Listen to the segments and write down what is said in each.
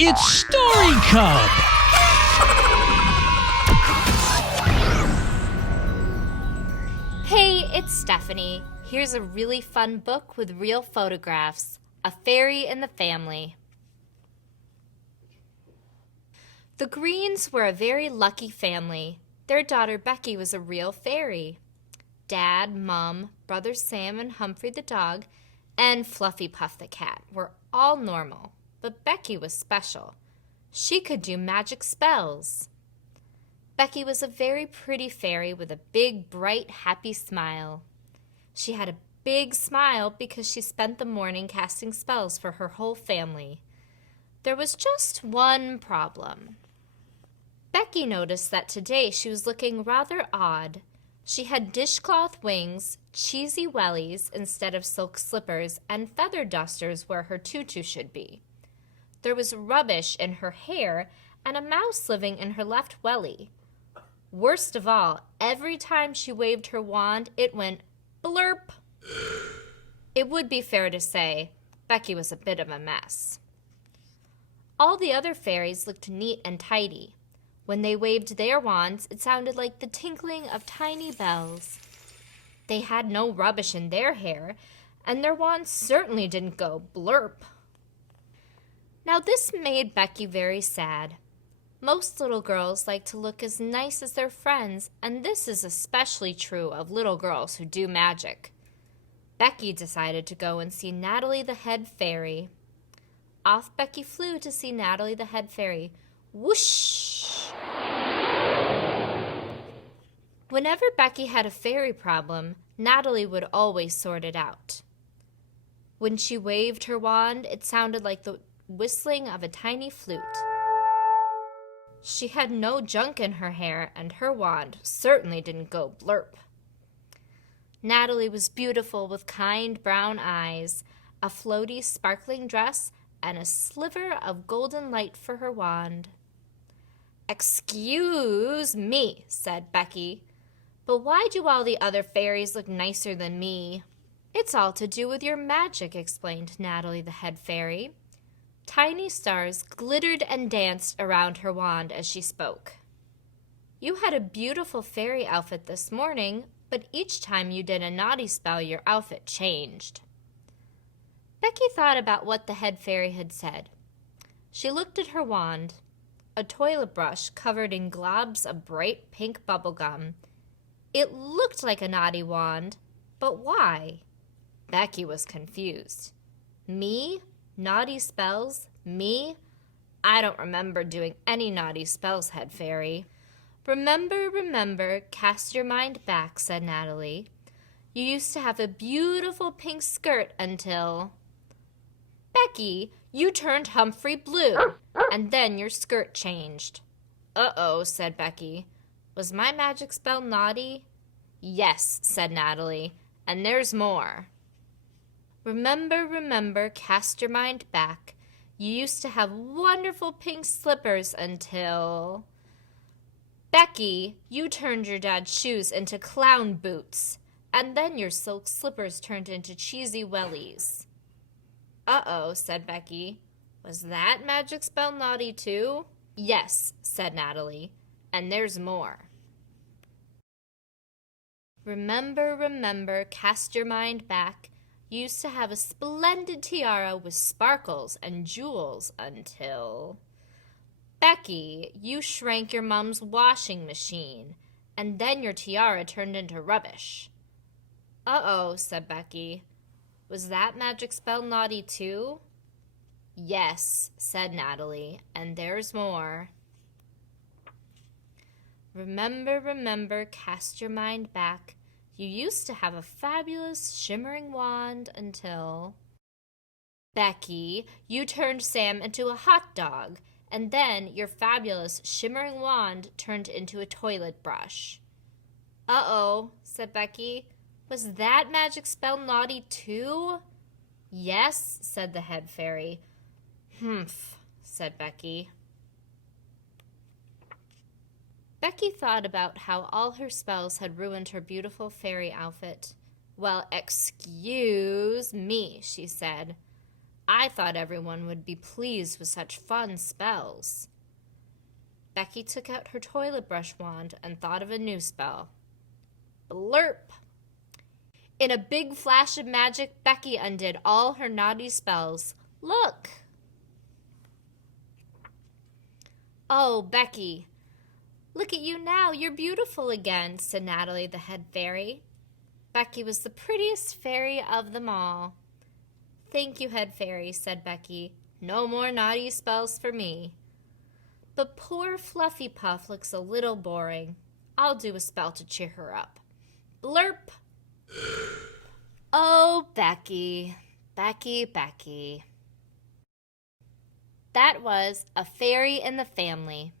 It's StoryCub! Hey, it's Stephanie. Here's a really fun book with real photographs. A Fairy in the Family. The Greens were a very lucky family. Their daughter Bekki was a real fairy. Dad, Mom, Brother Sam and Humphrey the dog, and Fluffy Puff the cat were all normal, but Bekki was special. She could do magic spells. Bekki was a very pretty fairy with a big, bright, happy smile. She had a big smile because she spent the morning casting spells for her whole family. There was just one problem. Bekki noticed that today she was looking rather odd. She had dishcloth wings, cheesy wellies instead of silk slippers, and feather dusters where her tutu should be. There was rubbish in her hair and a mouse living in her left welly. Worst of all, every time she waved her wand, it went blurp. It would be fair to say, Bekki was a bit of a mess. All the other fairies looked neat and tidy. When they waved their wands, it sounded like the tinkling of tiny bells. They had no rubbish in their hair, and their wands certainly didn't go blurp. Now this made Bekki very sad. Most little girls like to look as nice as their friends, and this is especially true of little girls who do magic. Bekki decided to go and see Natalie the head fairy. Off Bekki flew to see Natalie the head fairy. Whoosh! Whenever Bekki had a fairy problem, Natalie would always sort it out. When she waved her wand, it sounded like the whistling of a tiny flute. She had no junk in her hair, and her wand certainly didn't go blurp. Natalie was beautiful with kind brown eyes, a floaty, sparkling dress, and a sliver of golden light for her wand. "Excuse me," said Bekki, "but why do all the other fairies look nicer than me?" "It's all to do with your magic," explained Natalie the head fairy. Tiny stars glittered and danced around her wand as she spoke. "You had a beautiful fairy outfit this morning, but each time you did a naughty spell, your outfit changed." Bekki thought about what the head fairy had said. She looked at her wand, a toilet brush covered in globs of bright pink bubblegum. It looked like a naughty wand, but why? Bekki was confused. Me? Naughty spells? Me? I don't remember doing any naughty spells, head fairy. Remember, cast your mind back, said Natalie. You used to have a beautiful pink skirt until... Bekki, you turned Humphrey blue, and then your skirt changed. Uh-oh, said Bekki. Was my magic spell naughty? Yes, said Natalie, and there's more. Remember, cast your mind back. You used to have wonderful pink slippers until... Bekki, you turned your dad's shoes into clown boots, and then your silk slippers turned into cheesy wellies. Uh-oh, said Bekki. Was that magic spell naughty too? Yes, said Natalie, and there's more. Remember, cast your mind back. You used to have a splendid tiara with sparkles and jewels until... Bekki, you shrank your mom's washing machine, and then your tiara turned into rubbish. Uh-oh, said Bekki. Was that magic spell naughty too? Yes, said Natalie, and there's more. Remember, cast your mind back. You used to have a fabulous shimmering wand until... Bekki, you turned Sam into a hot dog, and then your fabulous shimmering wand turned into a toilet brush. Uh-oh, said Bekki. Was that magic spell naughty too? Yes, said the head fairy. Humph, said Bekki. Bekki thought about how all her spells had ruined her beautiful fairy outfit. Well, excuse me, she said. I thought everyone would be pleased with such fun spells. Bekki took out her toilet brush wand and thought of a new spell. Blurp! In a big flash of magic, Bekki undid all her naughty spells. Look! Oh, Bekki, look at you now. You're beautiful again, said Natalie, the head fairy. Bekki was the prettiest fairy of them all. Thank you, head fairy, said Bekki. No more naughty spells for me. But poor Fluffy Puff looks a little boring. I'll do a spell to cheer her up. Blurp! Oh, Bekki, Bekki, Bekki. That was A Fairy in the Family.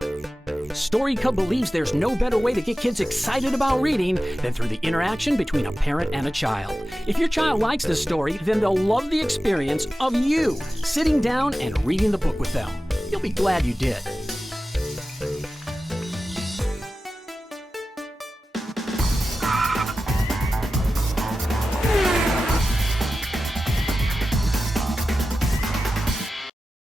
StoryCub believes there's no better way to get kids excited about reading than through the interaction between a parent and a child. If your child likes the story, then they'll love the experience of you sitting down and reading the book with them. You'll be glad you did.